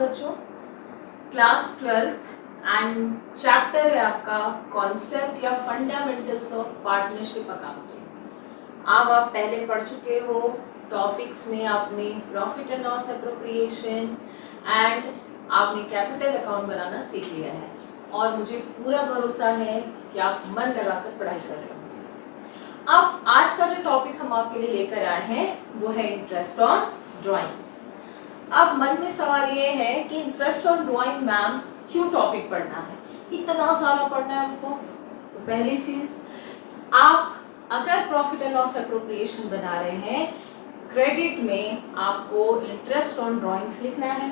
बच्चों, class 12th and chapter है आपका कॉन्सेप्ट या फंडामेंटल्स ऑफ पार्टनरशिप अकाउंटिंग। अब आप पहले पढ़ चुके हो टॉपिक्स में, आपने profit and loss appropriation and आपने कैपिटल अकाउंट बनाना सीख लिया है और मुझे पूरा भरोसा है कि आप मन लगाकर पढ़ाई कर रहे हो। अब आज का जो टॉपिक हम आपके लिए लेकर आए हैं वो है इंटरेस्ट ऑन ड्राइंग्स। अब मन में सवाल ये है कि इंटरेस्ट ऑन ड्राइंग मैम क्यों टॉपिक पढ़ना है, इतना सारा पढ़ना है हमको। तो पहली चीज, आप अगर प्रॉफिट एंड लॉस एप्रोप्रिएशन बना रहे हैं, क्रेडिट में आपको इंटरेस्ट ऑन ड्राइंग्स लिखना है।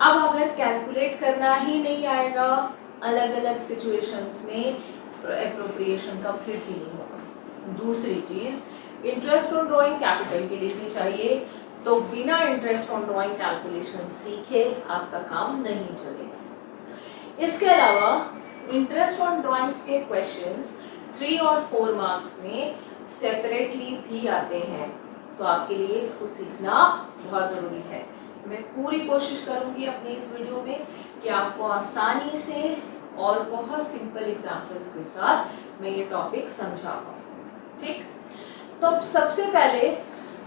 अब अगर कैलकुलेट करना ही नहीं आएगा अलग अलग सिचुएशंस में, एप्रोप्रिएशन कंप्लीट ही नहीं होगा। दूसरी चीज, इंटरेस्ट ऑन ड्राइंग कैपिटल के लिए भी चाहिए, तो बिना इंटरेस्ट ऑन ड्राइंग कैलकुलेशन सीखे आपका काम नहीं चलेगा। इसके अलावा इंटरेस्ट ऑन ड्राइंग्स के क्वेश्चंस 3 और 4 मार्क्स में सेपरेटली भी आते हैं, तो आपके लिए इसको सीखना बहुत ज़रूरी है। मैं पूरी कोशिश करूंगी अपने इस वीडियो में कि आपको आसानी से और बहुत सिंपल एग्जाम्पल्स के साथ मैं ये टॉपिक समझा पाऊँ। ठीक, तो सबसे पहले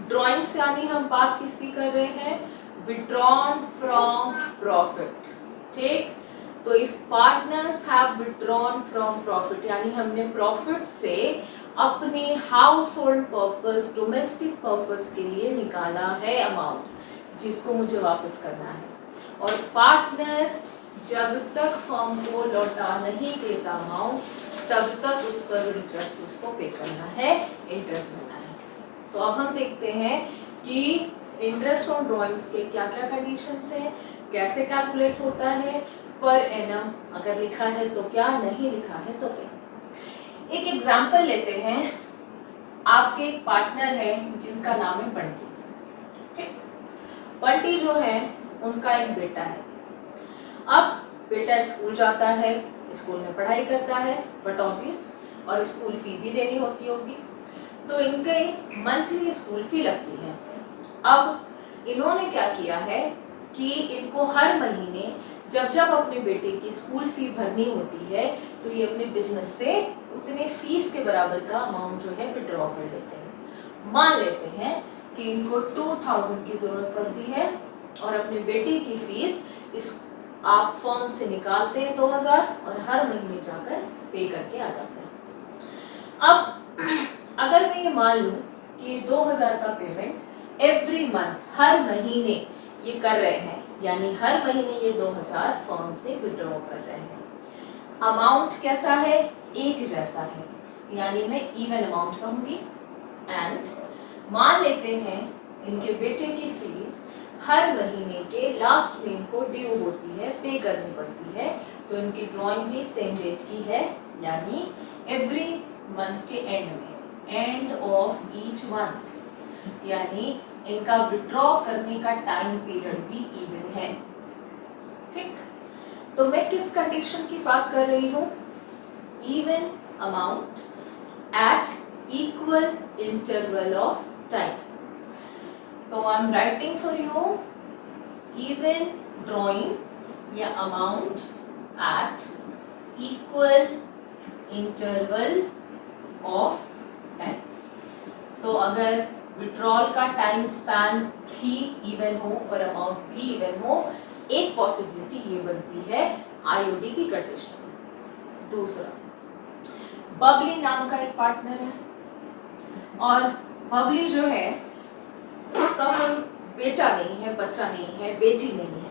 ड्राइंग से यानी हम बात किसकी कर रहे हैं, विड्रॉन फ्रॉम प्रॉफिट। ठीक, तो if partners have withdrawn from profit यानी हमने प्रॉफिट से अपने house hold purpose, domestic purpose के लिए निकाला है अमाउंट जिसको मुझे वापस करना है, और पार्टनर जब तक फर्म को लौटा नहीं देता अमाउंट तब तक उस पर इंटरेस्ट उसको पे करना है, इंटरेस्ट देना है। तो अब हम देखते हैं कि इंटरेस्ट ऑन ड्राइंग्स के क्या क्या कंडीशंस हैं, कैसे कैलकुलेट होता है, पर एनम अगर लिखा है तो क्या, नहीं लिखा है तो क्या। एक एग्जांपल लेते हैं। आपके एक पार्टनर है जिनका नाम है बंटी। ठीक, बंटी जो है उनका एक बेटा है। अब बेटा स्कूल जाता है, स्कूल में पढ़ाई करता है, बट ऑब्वियस और स्कूल फी भी देनी होती होगी, तो इनके मंथली स्कूल फी लगती है। अब इन्होंने क्या किया है कि इनको हर महीने जब जब अपने बेटे की स्कूल फी भरनी होती है तो ये अपने बिजनेस से उतने फीस के बराबर का अमाउंट जो है विड्रॉ कर लेते हैं। मान लेते हैं कि इनको 2000 की जरूरत पड़ती है और अपने बेटे की फीस इस आप फर्म से निकालते हैं 2000 और हर महीने जाकर पे करके आ जाते हैं। अब अगर मैं ये मान लूं कि 2000 का पेमेंट एवरी मंथ, हर महीने ये कर रहे हैं, यानी हर महीने ये 2000 फर्म से विड्रॉ कर रहे हैं। अमाउंट कैसा है, एक जैसा है, यानी मैं इवन अमाउंट कहूंगी। एंड मान लेते हैं इनके बेटे की फीस हर महीने के लास्ट में इनको ड्यू होती है, पे करनी पड़ती है, तो इनकी ड्राइंग भी सेम डेट की है, यानी एवरी मंथ के एंड में, एंड ऑफ ईच मंथ, यानी इनका विड्रॉ करने का टाइम पीरियड भी इवन है। ठीक, तो मैं किस कंडीशन की बात कर रही हूँ, even amount at equal interval of time. तो I am writing for you even drawing या amount at equal interval of time. तो अगर विड्रॉल का टाइम स्पैन भी इवन हो और अमाउंट भी इवन हो, एक पॉसिबिलिटी ये बनती है आईओडी की कंडीशन। दूसरा, बबली नाम का एक पार्टनर है और बबली जो है उसका कोई बेटा नहीं है, बच्चा नहीं है, बेटी नहीं है,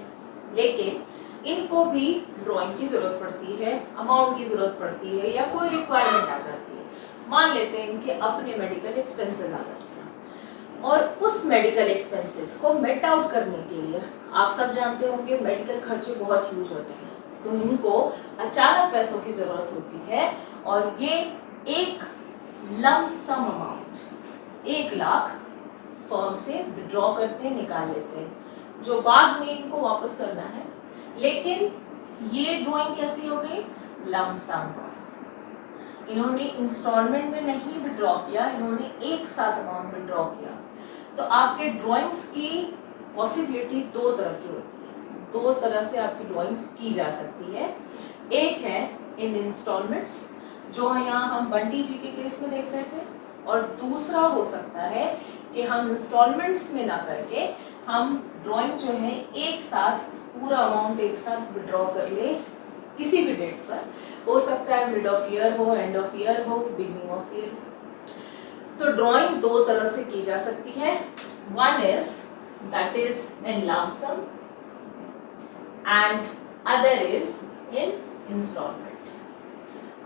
लेकिन इनको भी ड्राइंग की जरूरत पड़ती है, अमाउंट की जरूरत पड़ती है या कोई रिक्वायरमेंट आ जाती है। मान लेते हैं इनके अपने मेडिकल एक्सपेंसेस आ जाते हैं और उस मेडिकल एक्सपेंसेस को मेट आउट करने के लिए, आप सब जानते होंगे मेडिकल खर्चे बहुत यूज होते हैं, तो इनको अचानक पैसों की जरूरत होती है और ये एक lump sum amount 1 lakh firm से विड्रॉ करते हैं, निकाल लेते हैं, जो बाद में इनको वापस करना है। लेकिन ये ड्राइंग कैसी हो गई, लंप सम। इन्होंने इंस्टॉलमेंट में नहीं विड्रॉ किया, इन्होंने एक साथ अमाउंट विड्रॉ किया। तो आपके ड्राइंग्स की पॉसिबिलिटी 2 तरह की होती है, दो तरह से आपकी ड्राइंग्स की जा सकती है। एक है इन इंस्टॉलमेंट्स, जो यहाँ हम बंटी जी के केस में देख रहे थे, और दूसरा हो सकता है कि हम इंस्टॉलमेंट्स में ना करके हम ड्राइंग जो है एक साथ पूरा अमाउंट एक साथ विड्रॉ कर ले किसी भी डेट पर। हो सकता है मिड ऑफ ईयर हो, एंड ऑफ ईयर हो, बिगिनिंग ऑफ ईयर हो। तो ड्राइंग दो तरह से की जा सकती है। One is that is in lump sum and other is in instalment.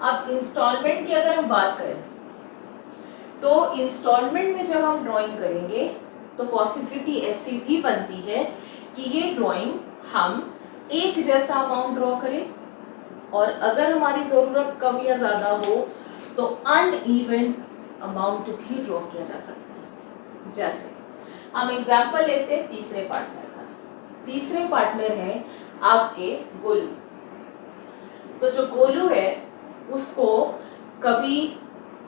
अब इंस्टॉलमेंट की अगर हम बात करें तो इंस्टॉलमेंट में जब हम ड्राइंग करेंगे तो पॉसिबिलिटी ऐसी भी बनती है कि ये ड्राइंग हम एक जैसा अमाउंट ड्रॉ करें, और अगर हमारी ज़रूरत कम या ज़्यादा हो तो अनइवन अमाउंट भी ड्रॉ किया जा सकता है। जैसे हम एग्जांपल लेते हैं तीसरे पार्टनर का। तीसरे पार्टनर है आपके गोलू। तो जो गोलू है उसको कभी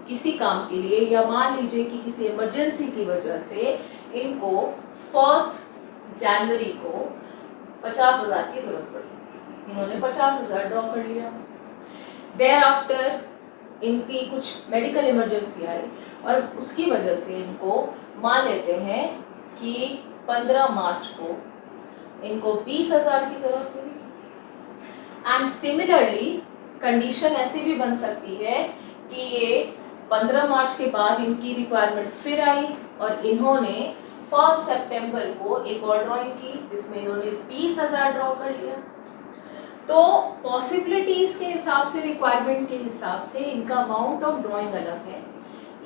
किसी काम के लिए, या मान लीजिए कि किसी इमरजेंसी की वजह से इनको 1 जनवरी को 50,000 की जरूरत पड़ी, इन्होंने 50,000 ड्रॉ कर लिया। देयर आफ्टर इनकी कुछ मेडिकल इमरजेंसी आई और उसकी वजह से इनको मान लेते हैं कि 15 मार्च को इनको 20,000 की जरूरत हुई। एंड सिमिलरली कंडीशन ऐसी भी बन सकती है कि ये 15 मार्च के बाद इनकी रिक्वायरमेंट फिर आई और इन्होंने 1 सितंबर को एक और ड्राइंग की जिसमें इन्होंने 20,000 ड्रॉ कर लिया। तो पॉसिबिलिटीज के हिसाब से, रिक्वायरमेंट के हिसाब से इनका अमाउंट ऑफ ड्राइंग अलग है,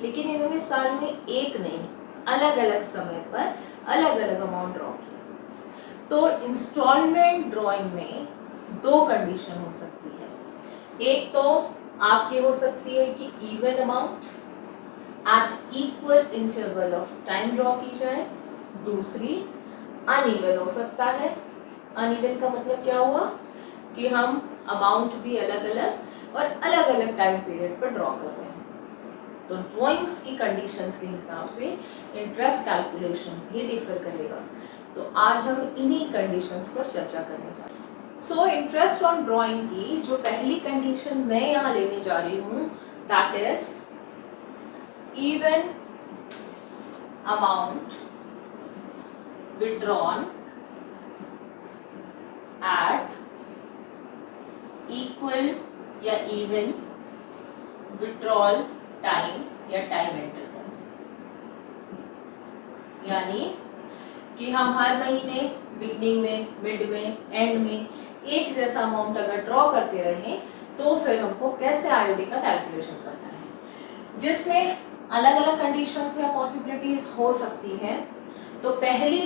लेकिन इन्होंने साल में एक नहीं, अलग अलग समय पर अलग अलग अमाउंट ड्रॉ किया। तो इंस्टॉलमेंट ड्राइंग में दो कंडीशन हो सकती है। एक तो आपकी हो सकती है कि even amount at equal interval of time draw की जाए, दूसरी अनइवन हो सकता है। अनइवन का मतलब क्या हुआ कि हम अमाउंट भी अलग अलग और अलग अलग टाइम पीरियड पर ड्रॉ कर रहे हैं। तो ड्राइंग्स की कंडीशंस के हिसाब से इंटरेस्ट कैलकुलेशन भी डिफर करेगा। तो आज हम इन्हीं कंडीशंस पर चर्चा करने जा रहे हैं। सो इंटरेस्ट ऑन ड्राइंग की जो पहली कंडीशन मैं यहाँ लेने जा रही हूँ that is even amount withdrawn at equal या even withdrawal time या time interval। यानी कि हम हर महीने बिगनिंग में, मिड में, एंड में एक जैसा अमाउंट अगर ड्रॉ करते रहें तो फिर हमको कैसे आईओडी का कैलकुलेशन करना है, जिसमें अलग अलग कंडीशंस या पॉसिबिलिटीज हो सकती हैं। तो पहला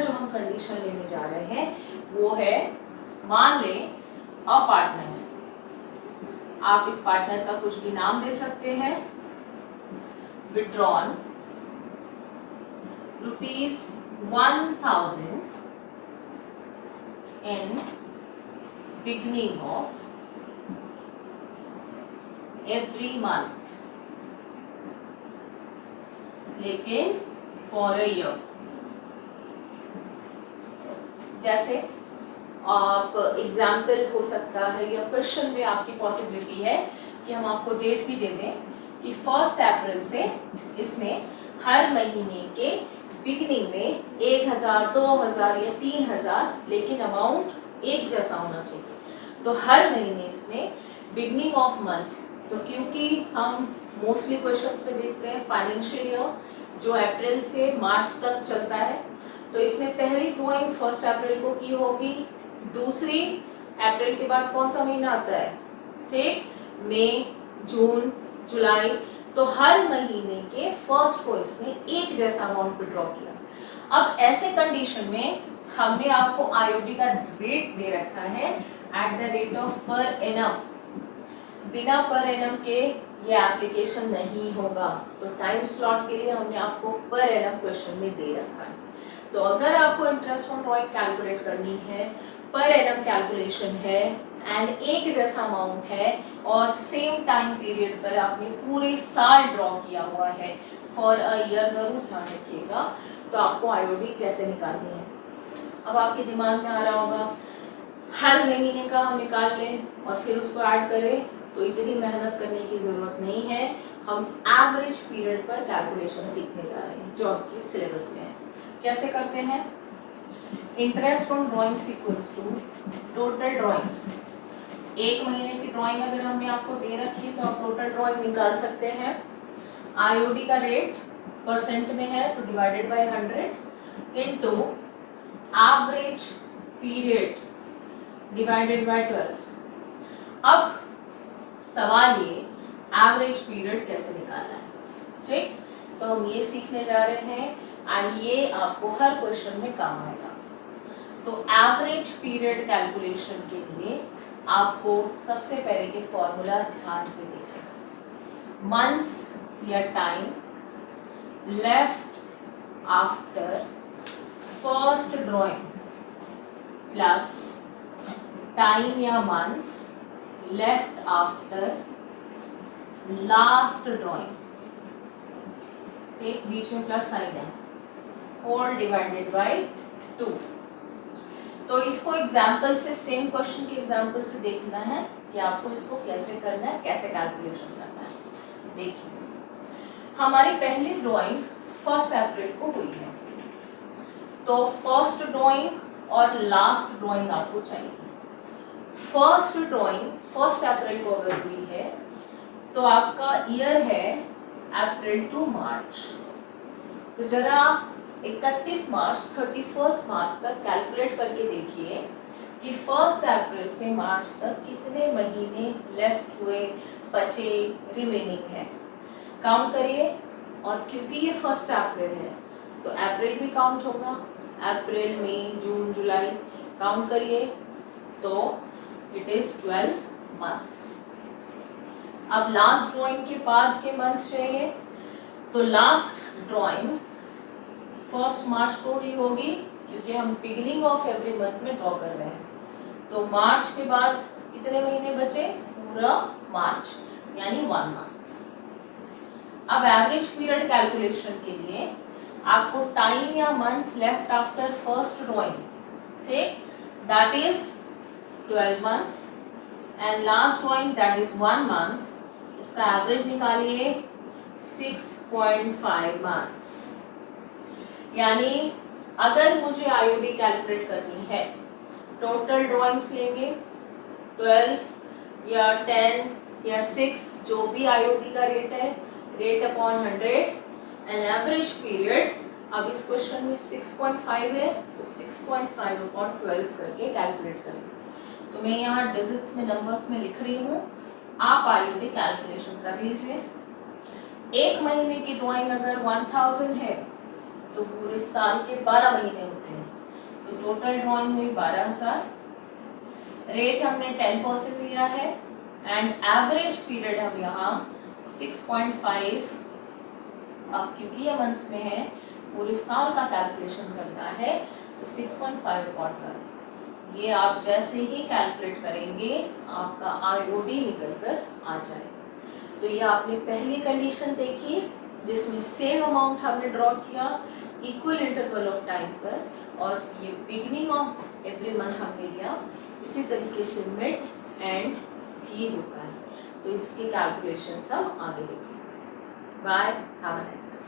जो हम कंडीशन लेने जा रहे हैं वो है, मान लें अ पार्टनर है, आप इस पार्टनर का कुछ भी नाम दे सकते हैं, withdrawn ₹1,000 in beginning of every month, लेकिन फॉर अ ईयर। जैसे आप एग्जाम्पल हो सकता है या क्वेश्चन में आपकी पॉसिबिलिटी है कि हम आपको डेट भी दे दें कि 1 अप्रैल से इसने हर महीने के बिगनिंग में 1,000, 2,000 या 3,000, लेकिन अमाउंट एक जैसा होना चाहिए। तो हर महीने इसने बिगनिंग ऑफ मंथ, तो क्योंकि हम मोस्टली क्वेश्चंस में देखते हैं फाइनेंशियल ईयर जो अप्रैल से मार्च तक चलता है, तो इसने पहली ड्राइंग 1 अप्रैल को की होगी, दूसरी अप्रैल के बाद कौन सा महीना आता है, ठीक, मई, जून, जुलाई। तो हर महीने के 1 को इसने एक जैसा अमाउंट विड्रॉ किया। अब ऐसे कंडीशन में हमने आपको आईओडी का रेट दे रखा है at the rate of per annum. बिना पर एनम के ये एप्लीकेशन नहीं होगा, तो टाइम स्लॉट के लिए हमने आपको पर एनम क्वेश्चन में दे रखा है। तो अगर आपको इंटरेस्ट ऑन ड्राइंग कैलकुलेट करनी है, पर एनम कैलकुलेशन है एंड एक जैसा अमाउंट है और सेम टाइम पीरियड पर आपने पूरे साल ड्रॉ किया हुआ है, फॉर अ ईयर जरूर ध्यान रखिएगा। तो आपको आईओडी कैसे निकालनी है। अब आपके दिमाग में आ रहा होगा हर महीने का हम निकाल लें और फिर उसको ऐड करें, तो इतनी मेहनत करने की ज़रूरत नहीं है। हम एवरेज पीरियड पर कैलकुलेशन सीखने जा रहे हैं जो आपके सिलेबस में है। कैसे करते हैं? Interest on drawings equals to total drawings. एक महीने की ड्राइंग अगर हमने आपको दे रखी है तो आप टोटल ड्राइंग निकाल सकते हैं। आईओडी का रेट परसेंट में है तो divided by 100 into average period divided by 12। अब सवाल ये एवरेज पीरियड कैसे निकालना है, ठीक? तो हम ये सीखने जा रहे हैं एंड ये आपको हर क्वेश्चन में काम आएगा। तो एवरेज पीरियड कैलकुलेशन के लिए आपको सबसे पहले के फॉर्मूला ध्यान से देखना। मंथ्स या time left after first drawing plus time या months left after last drawing, एक बीच में प्लस साइन है, होल डिवाइडेड बाय 2। तो इसको एग्जाम्पल से, सेम क्वेश्चन के एग्जाम्पल से देखना है कि आपको इसको कैसे करना है, कैसे कैलकुलेशन करना है। देखिए हमारी पहली ड्राइंग 1 अप्रैल को हुई है, तो फर्स्ट ड्राइंग और लास्ट ड्राइंग आपको चाहिए। फर्स्ट ड्राइंग 1 अप्रैल को अगर हुई है तो आपका ईयर है अप्रैल टू मार्च। तो जरा 31 मार्च 31 मार्च तक कैलकुलेट करके देखिए कि 1 अप्रैल से मार्च तक कितने महीने लेफ्ट हुए, बचे, रिमेनिंग है। काउंट करिए, और क्योंकि ये 1 अप्रैल है तो अप्रैल भी काउंट होगा, अप्रैल मई जून जुलाई काउंट करिए, तो इट इज 12 मंथ्स। अब लास्ट ड्राइंग के बाद के मंथ्स चाहिए, तो लास्ट ड्राइंग 1 मार्च को ही होगी क्योंकि हम बिगिनिंग ऑफ एवरी मंथ में ड्रॉ कर रहे हैं। तो मार्च के बाद कितने महीने बचे? पूरा मार्च, यानी 1 मंथ। अब एवरेज पीरियड कैलकुलेशन के लिए आपको टाइम या month left after first drawing, ठीक, that is 12 months and last drawing that is 1 month, इसका एवरेज निकालिए 6.5 मंथ्स। यानी अगर मुझे आईओडी कैलकुलेट करनी है, टोटल ड्राइंग्स लेंगे 12 या 10 या 6, जो भी आईओडी का रेट है, rate upon 100 and average period. अब इस क्वेश्चन में 6.5 है तो 6.5 अपॉन 12 करके कैलकुलेट करेंगे। तो मैं यहाँ डिजिट्स में, नंबर्स में लिख रही हूँ, आप आईओडी कैलकुलेशन कर लीजिए। एक महीने की ड्राइंग अगर 1000 है तो पूरे साल के 12 महीने होते हैं, तो टोटल ड्राइंग हुई 12,000। रेट हमने 10% लिया है एंड एवरेज पीरियड हम यहाँ 6.5, अब क्योंकि ये मंथ्स में है पूरे साल का कैलकुलेशन करना है तो 6.5/12। ये आप जैसे ही कैलकुलेट करेंगे आपका आईओडी निकल कर आ जाएगा। तो ये आपने पहली कंडीशन देखी जिसमें सेम अमाउंट हमने ड्रॉ किया इक्वल इंटरवल ऑफ टाइम पर, और ये बिगिनिंग ऑफ एवरी मंथ हमने लिया। इसी तरीके से मिड एंड भी होता है। तो इसके कैलकुलेशन सब आगे देखेंगे। Bye, have a nice day.